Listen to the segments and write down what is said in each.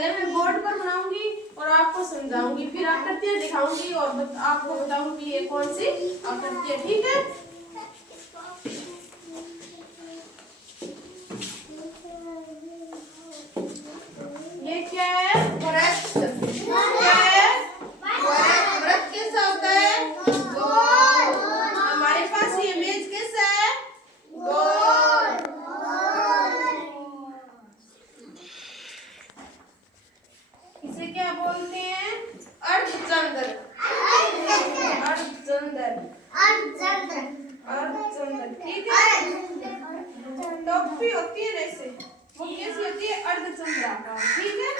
पहले मैं बोर्ड पर बनाऊंगी और आपको समझाऊंगी, फिर आकृतियां दिखाऊंगी और आपको बताऊंगी ये कौन सी आकृति है। ठीक है, ये क्या है? वृत्त। क्या है? वृत्त। वृत्त कैसा होता है? गोल। हमारे पास ये मेज कैसा है? गोल। इसे क्या बोलते हैं? अर्धचंद्र। अर्धचंद्र। अर्धचंद्र। ठीक है, टोपी होती है ऐसे, वो कैसी होती है? अर्धचंद्राकार। ठीक है,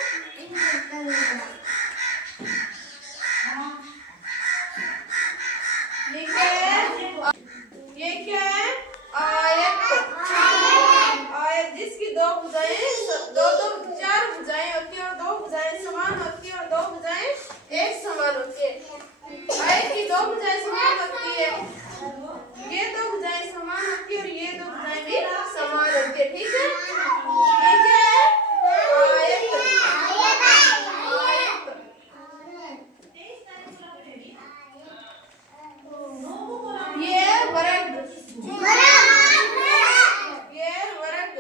ये क्या है? ये क्या है? आयत। आयत जिसकी दो भुजाएं, चार भुजाएं होती है और दो भुजाएं समान होती है और दो भुजाएं एक समान होती है। आयत की दो भुजाएं समान होती है, ये दो भुजाएं समान होती है और ये दो भुजाएं भी समान होती है। ठीक है, ये क्या है? आयत। आयत। ये वर्ग। ये वर्ग।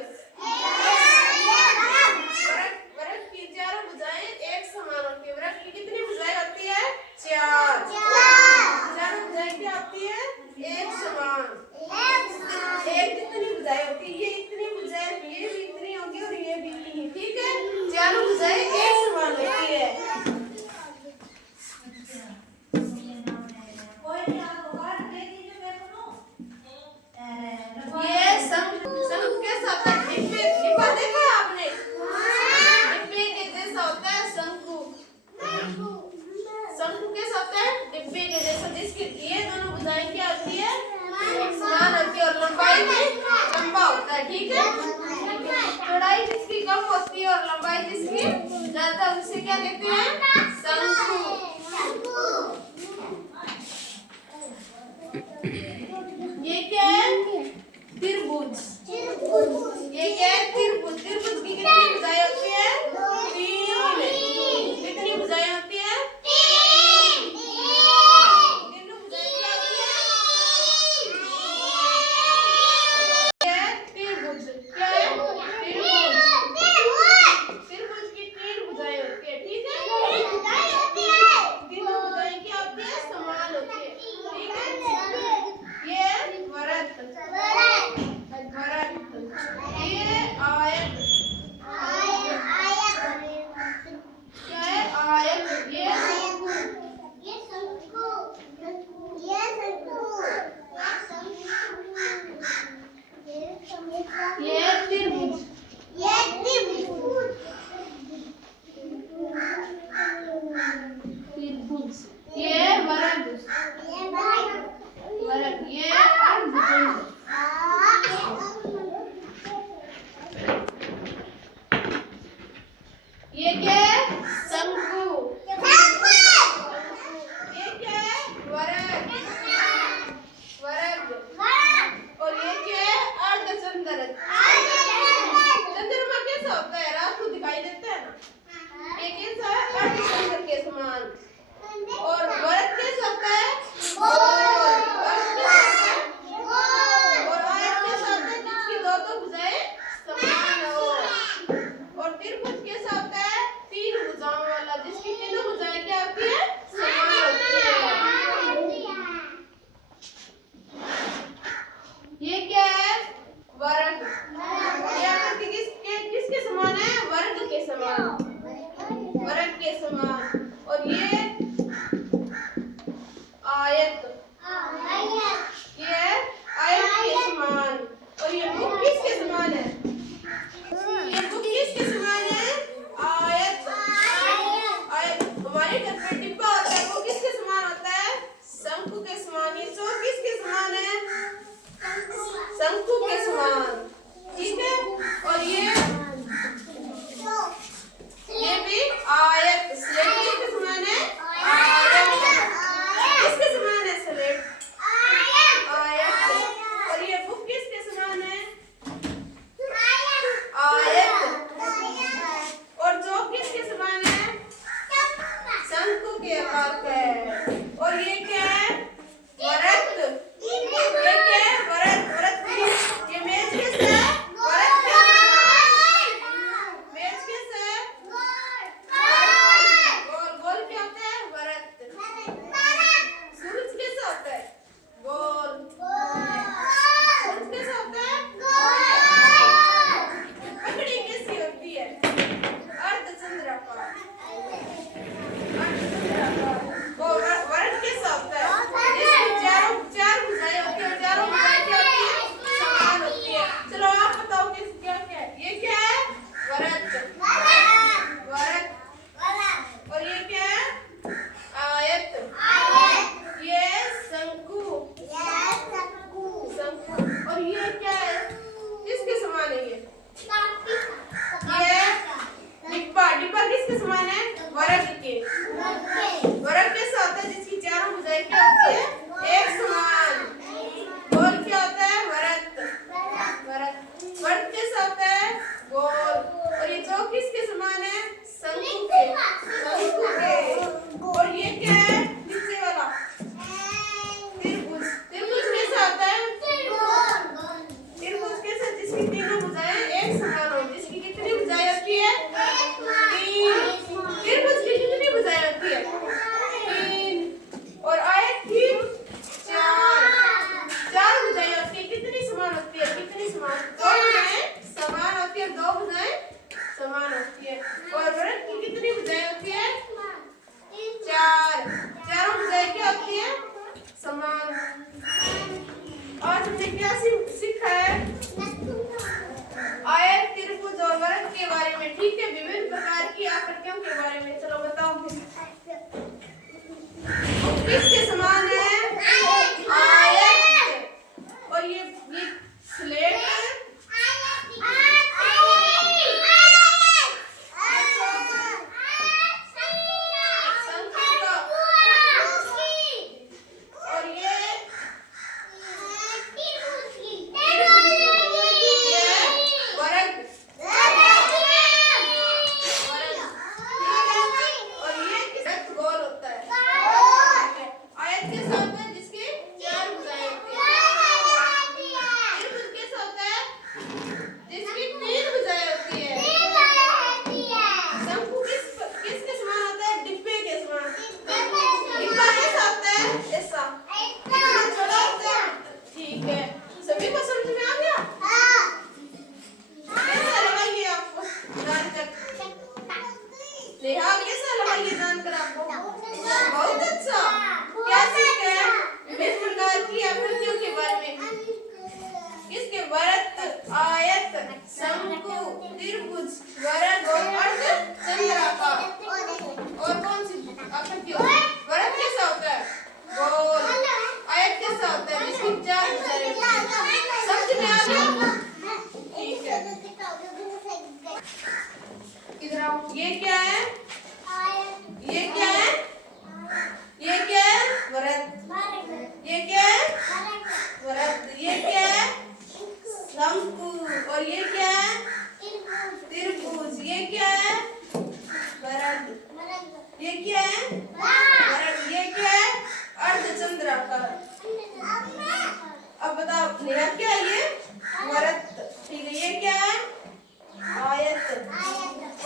वर्ग की चारों भुजाएं एक समान होती है। वर्ग की कितनी भुजाएं होती है? चार। चारों भुजाएं क्या होती है? एक समान। एक कितनी भुजाएं होती है? ये इतनी भुजाएं, ये भी इतनी होगी और ये भी इतनी। ठीक है, चारों भुजाएं एक समान होती है। ये शंख। शंख कैसा होता है? डिब्बा देखा है आपने? डिब्बे के जैसा होता है शंकु। शंकु कैसा होता है? डिब्बे के जैसा, जिसकी ये दोनों भुजाएं क्या होती है? समान होती है और लंबाई में लंबा होता है। ठीक है, चौड़ाई जिसकी कम होती है और लंबाई जिसकी ज्यादा, उसे क्या कहते हैं? शंकु। ये क्या है? त्रिभुज। ये क्या है? त्रिभुज। त्रिभुज की कितनी भुजाएं होती है? तीन। कितनी भुजाएं होती है? तीनों भुजाएं क्या होती है? क्या है? त्रिभुज। क्या है? त्रिभुज। त्रिभुज की तीन भुजाएं होती है। ठीक है, तीनों भुजाएं क्या होती है? समान होती है। ठीक है, ये वृत्त। ये आयत। क्या है? आयत। ये त्रिभुज। त्रिभुज। ये वर्ग। वर्ग। ये अर्धचंद्र। ये क्या है? शंकु। ये क्या है? वर्ग। वर्ग। और ये क्या है? अर्धचंद्र। चंद्रमा कैसा होता है? रात को दिखाई देता है ना, ये कैसा है? अर्धचंद्र के समान। और वर्ग कैसा होता है? गोल। वर्ग कैसा होता है? आज हमने क्या सीखा है? आयत, त्रिभुज और वृत्त के बारे में। ठीक है, विभिन्न प्रकार की आकृतियों के बारे में। चलो बताओ किसके समान है? आयत। और ये स्लेट बहुत अच्छा। क्या सीखे? विभिन्न प्रकार की आकृतियों के बारे में। किसके? वृत्त, आयत, शंकु, त्रिभुज, वर्ग और अर्धचंद्राकार। और कौन सी आकृति? वृत्त कैसा होता है? गोल। आयत कैसा होता है? जिसकी चार भुजाएं होती हैं। समझ में आ गया? ठीक है, इधर आओ। ये क्या है? ये क्या है? ये क्या है? वृत्त। ये क्या है? वृत्त। ये क्या है? शंकु। और ये क्या है? त्रिभुज। ये क्या है? वृत्त। ये क्या है? वृत्त। ये क्या है? अर्धचंद्राकार। अब बताओ नेहा क्या है? ये वृत्त। ठीक है, ये क्या है? आयत।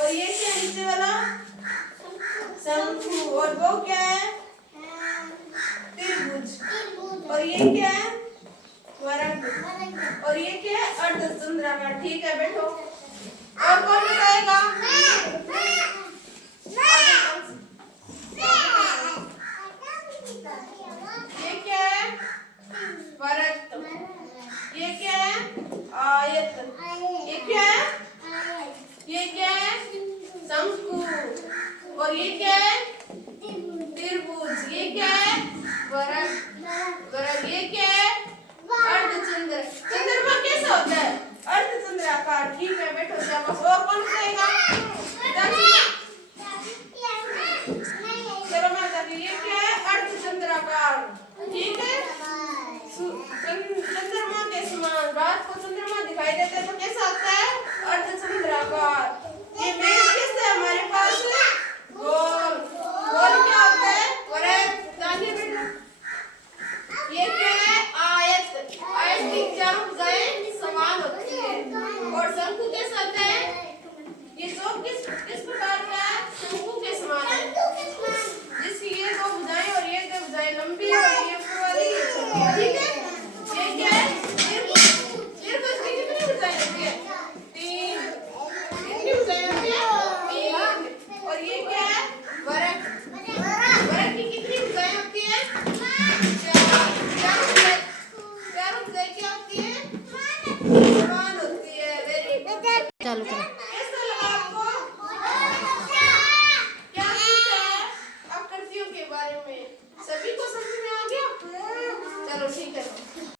और ये क्या है नीचे वाला? शंकु। और वो क्या है? त्रिभुज। और ये क्या है? वृत्त। और ये क्या है? अर्धचंद्राकार। ठीक है, बैठो। और कौन बताएगा? ये क्या है? वृत्त। ये क्या है? आयत। ये क्या है? ये क्या है? शंकु। और ये क्या है? त्रिभुज। ये क्या है? वृत्त। ये क्या है? अर्धचंद्र। चंद्रमा कैसा होता है? अर्धचंद्राकार। ठीक है, बैठो शाबाश। और कौन कहेगा? चलो मैं बताती हूँ। ये क्या है? अर्धचंद्राकार। ठीक है, चंद्रमा के समान। रात को चंद्रमा दिखाई देता है तो कैसा होता है? अर्धचंद्राकार। ये मेज किससे हमारे पास? गोल। गोल क्या होता है? वृत्त। जानिए बेटा। ये क्या है? आयत। आयत की चारों भुजाएं समान होती है। और शंकु कैसा होता है? ये चौक किस प्रकार का है? शंकु के समान है, जिसकी ये दो भुजाएं और ये दो भुजाएं लंबी और ये ऊपर वाली छोटी है। ठीक है, ये क्या है? त्रिभुज। त्रिभुज की कितनी भुजाएं होती है? 3। कितनी भुजाएं होती है? 3। और ये क्या है? वृत्त। वृत्त की कितनी भुजाएं होती है? 4। चारों भुजाएं क्या होती है? समान होती है। Very good. चालू करो।